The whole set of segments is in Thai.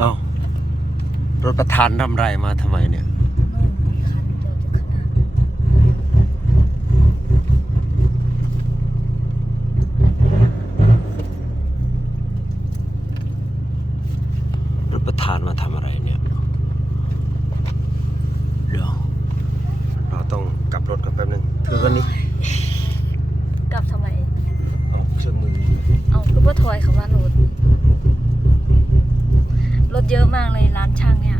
เอ้ารถประธานทำไรมาทำไมเนี่ยนู่นมีคันเดียวจะขนาดรถประธานมาทำอะไรเนี่ย เดี๋ยว เราต้องกลับรถกันแป๊บนึงถือกันนี้ กลับทำไม เอาเครื่องมือ เอาคือว่าถอยเขาว่ารถร ถเยอะมากเลยร้านช่างเนี่ย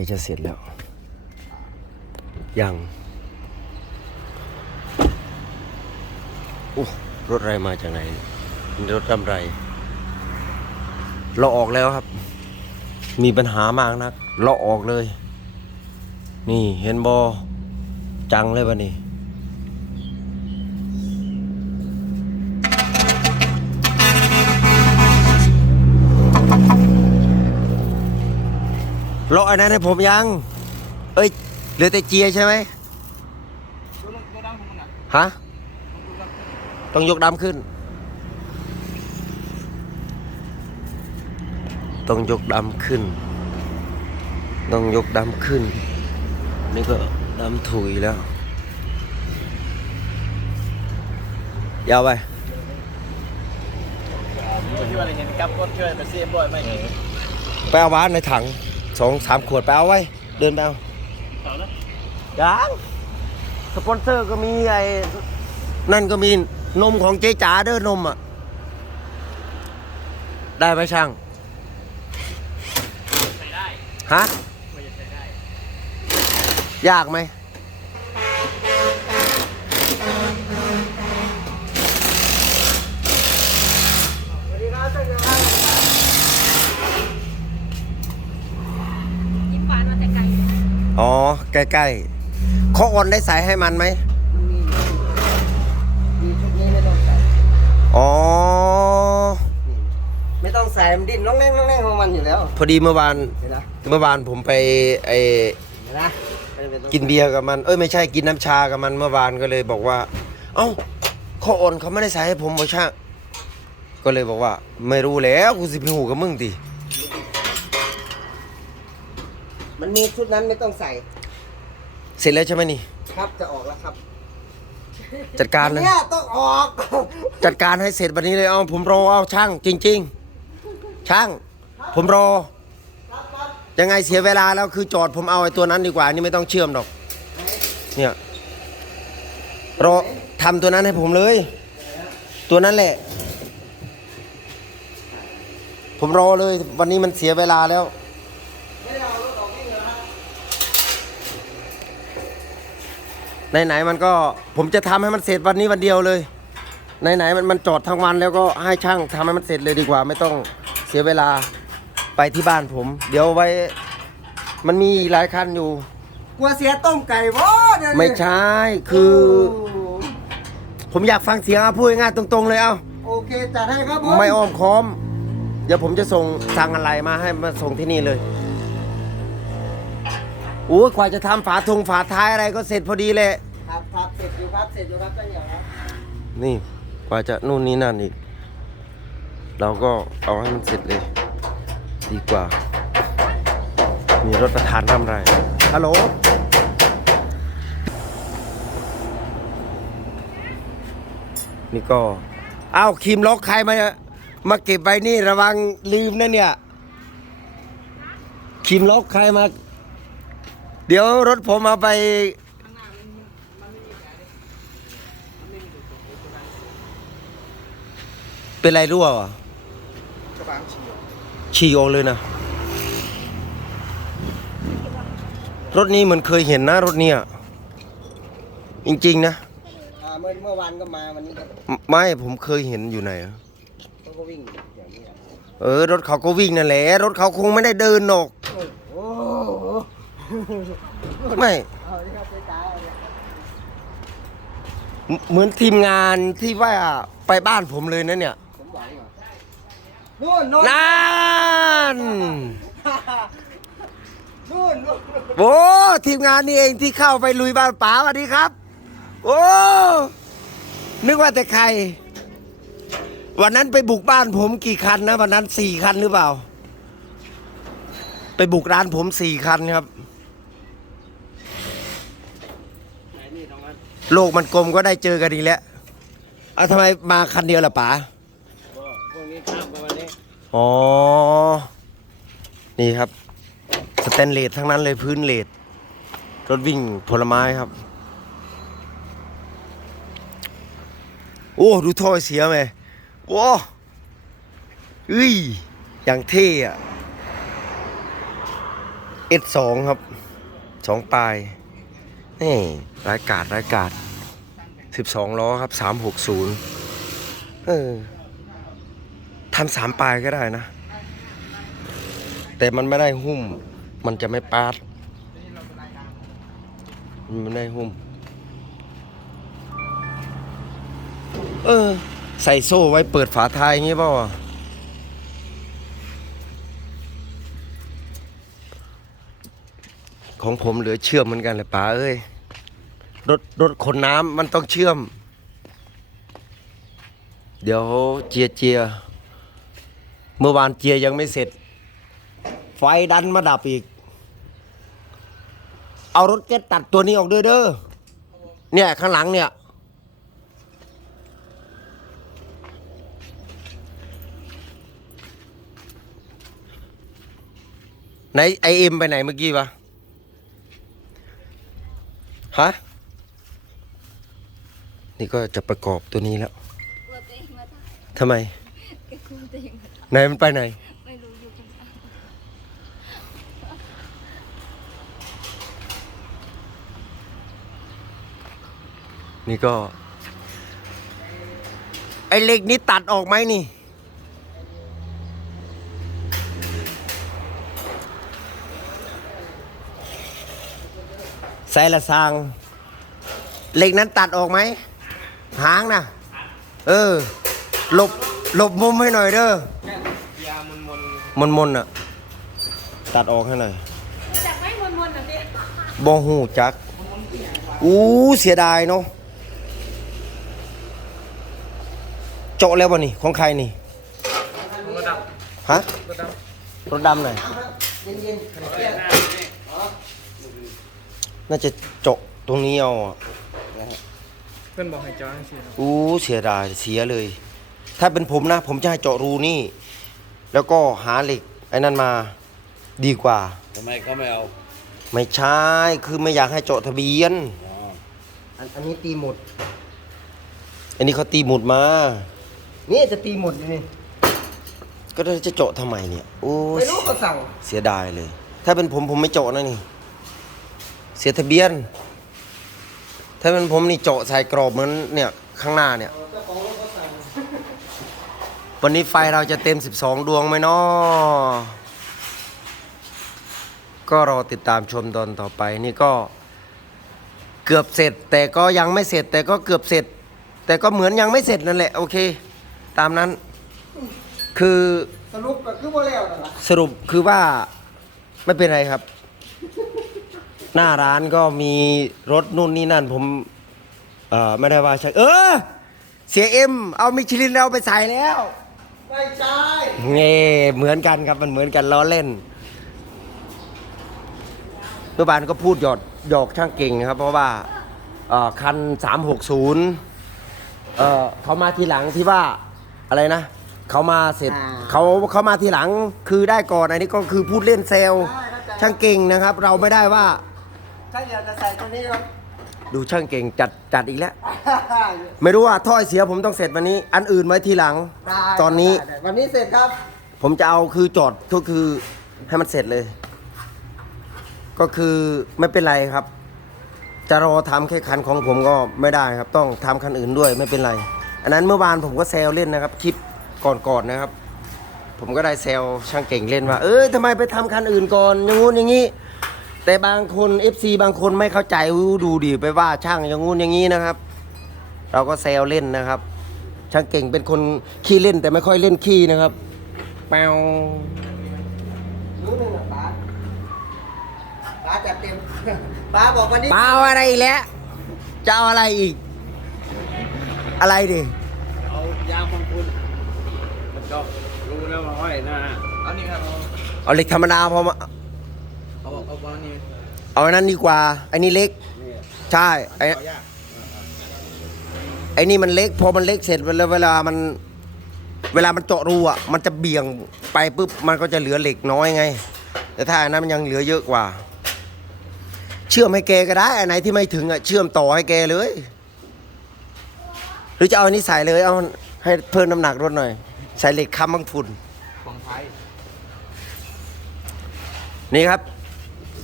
กล้จะเสร็จแล้ว ยังโอ้รถอะไรมาจากไหน รถกำไร เราออกแล้วครับ มีปัญหามากนัก เราออกเลย นี่เห็นบอจังเลยปะนี่ เลอันนั้นให้ผมยัง เอ้ยเหลือแต่เจียใช่ไหมฮะ ต้องยกดำขึ้น ต้องยกดำขึ้น ต้องยกดำขึ้น นี่ก็ดำถุยแล้ว ยาวไปไรเห็นกับก้นช่วยไปเอยไหมไปเอาวานในถัง สองสามขวดไปเอาไว้ เดินไปเอายังสปอนเซอร์ก็มีไอ้นั่นก็มีนมของเจ๊จ๋าเด้อนมอะ ได้ไหมช่างใช้ได้ ฮะไม่จะใช้ได้ยากไหมยิ้มหวานมาแต่ไกลเลย อ๋อ ใกล้ๆข้ออ่อนได้ใส่ให้มันไหมมีชุดนี้ไม่ต้องใส่อ๋อ ไม่ต้องใส่มันดิ้นน้องแน่งน้องแน่งของมันอยู่แล้วพอดีเมื่อวาน เห็นนะเมื่อวานผมไปไอเห็นนะไม่เป็นต้องกินเบียร์กับมัน เอ้ยไม่ใช่กินน้ำชากับมันเมื่อวานก็เลยบอกว่า เอ้าข้ออ่อนเขาไม่ได้ใส่ให้ผมบอช่างก็เลยบอกว่า ไม่รู้แล้วกูสิเป็นหูกับมึงดิมันมีชุดนั้นไม่ต้องใส่ เสร็จแล้วใช่ไหมนี่ ครับจะออกแล้วครับจัดการเลย เนี่ยต้องออก จัดการให้เสร็จวันนี้เลย เอาผมรอ เอาช่าง จริง ๆ ช่าง ผมรอ ยังไงเสียเวลาแล้วคือจอดผมเอาไอ้ตัวนั้นดีกว่า นี่ไม่ต้องเชื่อมหรอก เนี่ย รอทำตัวนั้นให้ผมเลย ตัวนั้นแหละ ผมรอเลย วันนี้มันเสียเวลาแล้ว ไหนๆมันก็ผมจะทำให้มันเสร็จวันนี้วันเดียวเลยไหนๆมันมันจอดทั้งวันแล้วก็ให้ช่างทำให้มันเสร็จเลยดีกว่า ไม่ต้องเสียเวลาไปที่บ้านผม เดี๋ยวไว้มันมีหลายคันอยู่กลัวเสียต้มไก่วะเดี๋ยวนี้ไม่ใช่คือโผมอยากฟังเสียงเอาพูดง่ายๆตรงๆเลยเอาโอเคจัดให้ครับผมไม่อ้อมค้อม เดี๋ยวผมจะส่งสั่งอะไรมาให้มาส่งที่นี่เลยโอ้ยกว่าจะทำฝาทงฝาท้ายอะไรก็เสร็จพอดีเลย ครับเสร็จอยู่ครับเสร็จอยู่ครับเจ้าเหนียวครับนี่กว่าจะนู่นนี่นั่นอีก เราก็เอาให้มันเสร็จเลย ดีกว่า มีรถประธานทำไรฮัลโหลนี่ก็อ้าวครีมล็อกใครมามาเก็บไว้นี่ระวังลืมนะเนี่ยคิมล็อกใครมา เดี๋ยวรถผมเอาไป เป็นไรรั่ววะกระบางเฉียวฉี่ออกเลยนะ รถนี้เหมันเคยเห็นนะรถเนี้ยจริงๆนะ อ่าเมื่อเมื่อวานก็มาวันนี้ก็ไม่ผมเคยเห็นอยู่ไหนอะเขาก็วิ่งอย่างนี้อะเออ รถเขาก็วิ่งนั่นแหละ รถเขาคงไม่ได้เดินหรอก โอ้โห ไม่ เอาที่เขาไปตายเลย เหมเหมือนทีมงานที่ว่าไปบ้านผมเลยนะเนี่ยผมหวังเหรอนู่นนู่นนั่นนู่นนู่นโอ้ทีมงานนี่เองที่เข้าไปลุยบ้านป๋าสวัสดีครับ โอ้นึกว่าแต่ใคร วันนั้นไปบุกบ้านผมกี่คันนะ วันนั้นสี่คันหรือเปล่า ไปบุกร้านผมสี่คันครับ ไหนนี่ตรงนั้น โลกมันกลมก็ได้เจอกันอีกแล้วเอาทำไมมาคันเดียวล่ะป๋าก็พวกนี้ข้ามไปวันนี้อ๋อ นี่ครับ สแตนเลสทั้งนั้นเลยพื้นเลสรถวิ่งผลไม้ครับ โอ้ ดูท่อเสียไหมโอ้อุ้ย อย่างเท่อะเอสสองครับสองปลาย นี่รายกาดรายกาดสิบสองล้อครับสามหกศูนย์เออทำสามปลายก็ได้นะ แต่มันไม่ได้หุ้ม มันจะไม่ปาดมันไม่ได้หุ้ม เออ ใส่โซ่ไว้เปิดฝาท้ายอย่างงี้เปล่าวะ ของผมเหลือเชื่อมเหมือนกันเลยป๋าเอ้ยรถรถขนน้ำมันต้องเชื่อม เดี๋ยวเจียเจียเมื่อวานเจียยังไม่เสร็จ ไฟดันมาดับอีก เอารถแก๊สตัดตัวนี้ออกด้วยเด้อเนี่ย ข้างหลังเนี่ย ไหนไอเอ็มไปไหนเมื่อกี้วะ ฮะ นี่ก็จะประกอบตัวนี้แล้วกลัวตัวเองมาถ่ายทำไมแกกลัวตัวเองมาถ่ายไหนมันไปไหนไม่รู้อยู่ข้างหลังนี่ก็ ไอเหล็กนี้ตัดออกไหมนี่ ใส่ละซางเหล็กนั้นตัดออกไหมหางนะเออหลบหลบมุมให้หน่อยเด้อยามุนมุนมนมนๆอะ ตัดออกให้หน่อยจากไม่มนมนอะพี่บอหูจักอู้เสียดายเนาะเจาะแล้วบ่นี่ของใครนี่รถดฮะำรถดรถดำหน่อยำเย็นเย็นๆเย็ นน่าจะเจาะตรงนี้เอาอะเพื่อนบอกให้จอให้เสียอู้เสียดายเสียเลย ถ้าเป็นผมนะ ผมจะให้เจาะรูนี่ แล้วก็หาเหล็กไอ้นั่นมาดีกว่า ทำไมเขาไม่เอาไม่ใช่คือไม่อยากให้เจาะทะเบียน อ๋ออันอันนี้ตีหมด อันนี้เขาตีหมุดมา นี่จะตีหมดอยู่นี่ก็จะเจาะทำไมเนี่ย โอ้ไม่รู้เขาสั่งเสียดายเลย ถ้าเป็นผมผมไม่เจาะนะนี่ เสียทะเบียน ถ้าเป็นผมนี่เจาะใส่กรอบเหมือนเนี่ยข้างหน้าเนี่ยเจ้าของรถเขาสั่งวันนี้ไฟเราจะเต็ม 12 ดวงไหมเนาะก็รอติดตามชมตอนต่อไปนี่ก็เกือบเสร็จ แต่ก็ยังไม่เสร็จ แต่ก็เกือบเสร็จ แต่ก็เหมือนยังไม่เสร็จนั่นแหละ โอเค ตามนั้น คือสรุปก็คือบ่แล้วนั่นล่ะ สรุปคือว่าไม่เป็นไรครับ หน้าร้านก็มีรถนู่นนี่นั่น ผมเอ่อไม่ได้ว่าใช่เออเสียเอ็มเอามิชลินเราไปใส่แล้วไม่ใช่เง่เหมือนกันครับมันเหมือนกันล้อเล่นเมื่อวานก็พูดหยอดหยอกช่างเก่งนะครับ เพราะว่าเอ่อคัน 360เอ่อเขามาทีหลังที่ว่าอะไรนะเขามาเสร็จอ่าเขาเขามาทีหลังคือได้ก่อนอันนี้ก็คือพูดเล่นเซลล์ได้เข้าใจช่างเก่งนะครับ เราไม่ได้ว่า ถ้าอยากจะใส่ตัวนี้ครับดูช่างเก่งจัดจัดอีกแล้ว ไม่รู้ว่าถ้อยเสียผมต้องเสร็จวันนี้ อันอื่นไว้ทีหลัง ได้ตอนนี้ได้ได้วันนี้เสร็จครับ ผมจะเอาคือจอดก็คือให้มันเสร็จเลย ก็คือไม่เป็นไรครับ จะรอทำแค่คันของผมก็ไม่ได้ครับ ต้องทำคันอื่นด้วยไม่เป็นไร อันนั้นเมื่อวานผมก็แซวเล่นนะครับคลิปก่อนๆนะครับ ผมก็ได้แซวช่างเก่งเล่นว่า เอ้ยทำไมไปทำคันอื่นก่อนอย่างงู้นอย่างนี้ แต่บางคน FC บางคนไม่เข้าใจอู้ดูดิไปว่าช่างอย่างงู้นอย่างนี้นะครับ เราก็แซวเล่นนะครับ ช่างเก่งเป็นคนขี้เล่นแต่ไม่ค่อยเล่นขี้นะครับแปวรู้หนึ่งอะป้าป้าจัดเต็มป้าบอกวันนี้เปล่าอะไรอีกแล้วจะเอาอะไรอีก อะไรดิเอายางของคุณมันก็รู้แล้วว่าห้อยนะเอานี่ครับเอาเหล็กธรรมดาพอมา เอาเอาเอาวางนี่เอาอันนั้นดีกว่าไอ้นี่เล็ก นี่ใช่ไอ้เอายากไอ้นี่มันเล็ก พอมันเล็กเสร็จเวลาเวลามัน เวลามันเจาะรูอะ มันจะเบี่ยงไปปุ๊บมันก็จะเหลือเหล็กน้อยไง แต่ถ้าอันนั้นมันยังเหลือเยอะกว่า เชื่อมให้แกก็ได้อันไหนที่ไม่ถึงอะเชื่อมต่อให้แกเลย หรือจะเอาอันนี้ใส่เลย เอาให้เพิ่มน้ำหนักรถหน่อย ใส่เหล็กค้ำบางฝุ่น ของไทย นี่ครับ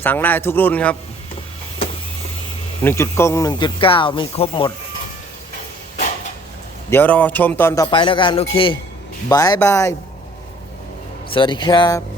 สั่งได้ทุกรุ่นครับ1จุดกง1.9 มีครบหมด เดี๋ยวรอชมตอนต่อไปแล้วกัน โอเคบายบาย สวัสดีครับ